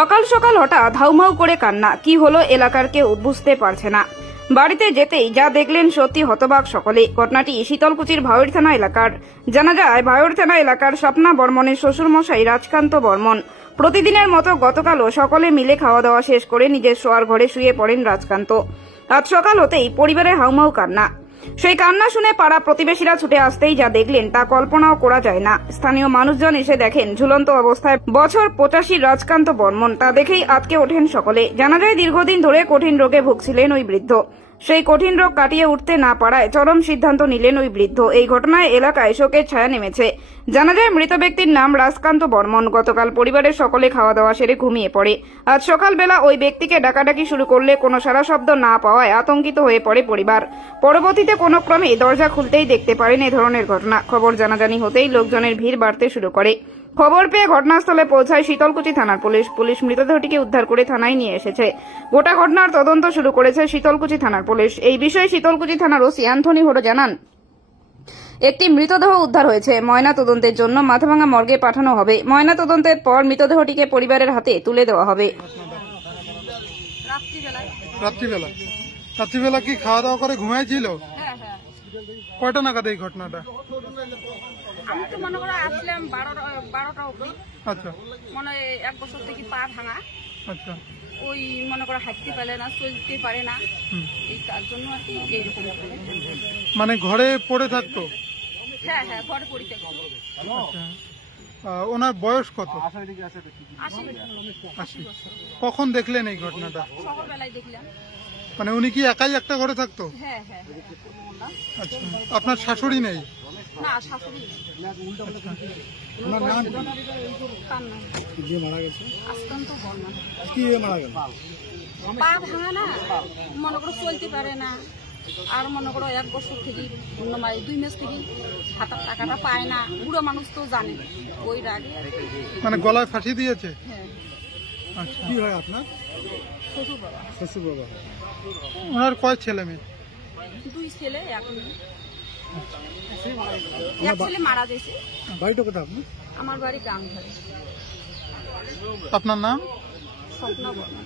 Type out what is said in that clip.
সকাল সকাল হঠাৎ হাউমাউ করে কান্না, কি হলো এলাকার কেউ বুঝতে পারছে না। বাড়িতে যেতেই যা দেখলেন সত্যি হতবাক সকলে। ঘটনাটি শীতলকুচির ভাওয়ের থানা এলাকার। জানা যায় ভাওয়ের থানা এলাকার স্বপ্না বর্মনের শ্বশুরমশাই রাজকান্ত বর্মন। প্রতিদিনের মতো গতকালও সকলে মিলে খাওয়া দাওয়া শেষ করে নিজের শোয়ার ঘরে শুয়ে পড়েন রাজকান্ত। আজ সকাল হতেই পরিবারের হাউমাউ কান্না। সেই কান্না শুনে পাড়া প্রতিবেশীরা ছুটে আসতেই যা দেখলেন তা কল্পনাও করা যায় না। স্থানীয় মানুষজন এসে দেখেন ঝুলন্ত অবস্থায় বছর 85 রাজকান্ত বর্মন। তা দেখেই আঁতকে ওঠেন সকলে। জানা যায় দীর্ঘদিন ধরে কঠিন রোগে ভুগছিলেন ওই বৃদ্ধ। সেই কঠিন রোগ কাটিয়ে উঠতে না পারায় চরম সিদ্ধান্ত নিলেন ওই বৃদ্ধ। এই ঘটনায় এলাকায় শোকের ছায়া নেমেছে। জানা যায় মৃত ব্যক্তির নাম রাজকান্ত বর্মন। গতকাল পরিবারের সকলে খাওয়া দাওয়া সেরে ঘুমিয়ে পড়ে। আজ সকালবেলা ওই ব্যক্তিকে ডাকাডাকি শুরু করলে কোনো সাড়া শব্দ না পাওয়ায় আতঙ্কিত হয়ে পড়ে পরিবার। পরবর্তীতে কোনো ক্রমে দরজা খুলতেই দেখতে পারেন এ ধরনের ঘটনা। খবর জানাজানি হতেই লোকজনের ভিড় বাড়তে শুরু করে। খবর পেয়ে ঘটনাস্থলে পৌঁছায় শীতলকুচি থানার পুলিশ। পুলিশ মৃতদেহটিকে উদ্ধার করে থানায় নিয়ে এসেছে। গোটা ঘটনার তদন্ত শুরু করেছে শীতলকুচি থানার পুলিশ। এই বিষয়ে শীতলকুচি থানার ওসি অ্যান্থনি হোড়ো জানান, একটি মৃতদেহ উদ্ধার হয়েছে। ময়না তদন্তের জন্য মাথাভাঙ্গা মর্গে পাঠানো হবে। ময়না তদন্তের পর মৃতদেহটিকে পরিবারের হাতে তুলে দেওয়া হবে। রাত্রিবেলা কি খাওয়া দাওয়া করে ঘুমাইছিল? কয়টা নাগাদ এই ঘটনাটা? আমি তো মনে করো আসলাম 12টা অবধি। আচ্ছা, মনে 1 বছর থেকে পা ভাঙা। আচ্ছা, ওই মনে করো হাঁটতে পারে না, চলতে পারে না, এই তার জন্য আর কি এইরকম। মানে ঘরে পড়ে থাকতো? হ্যাঁ, ঘরে পড়িতে। আচ্ছা, ওনার বয়স কত? 80। কখন দেখলেন এই ঘটনাটা? সকালবেলায় দেখলাম। মানে উনি কি একাই একটা ঘরে থাকতো? হ্যাঁ। আচ্ছা, আপনার শাশুড়ি নেই? না, শাশুড়ি নেই। ওনার নাম যে মারা গেছে রাজকান্ত বর্মন। কি মারা গেল? পা ভাঙা না, মনে করো চলতে পারে না। আর মনে করো 1 বছর থেকে 2 মাস থেকে হাতের টাকাটা পায় না। বুড়ো মানুষ তো জানে, ওই রাগে। মানে গলায় ফাঁসি দিয়েছে? হ্যাঁ। আচ্ছা, কি হয় আপনার? শ্বশুর বাবা। ওনার কয় ছেলে মেয়ে? 2 ছেলে, 1 মেয়ে। এক ছেলে মারা গেছে। বাড়িটা কোথায় আপনার? আমার বাড়ি গাংধারে। আপনার নাম? স্বপ্না বর্মন।